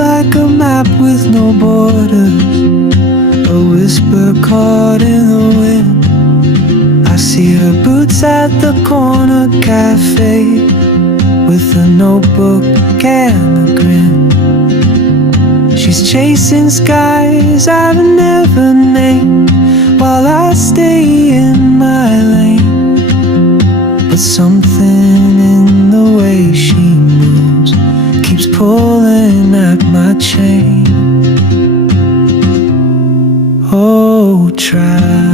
like a map with no borders, a whisper caught in the wind. I see her boots at the corner cafe, with a notebook and a grin. She's chasing skies I've never named, while I stay in my lane. But something in the way she moves keeps pulling at my chain. Oh, try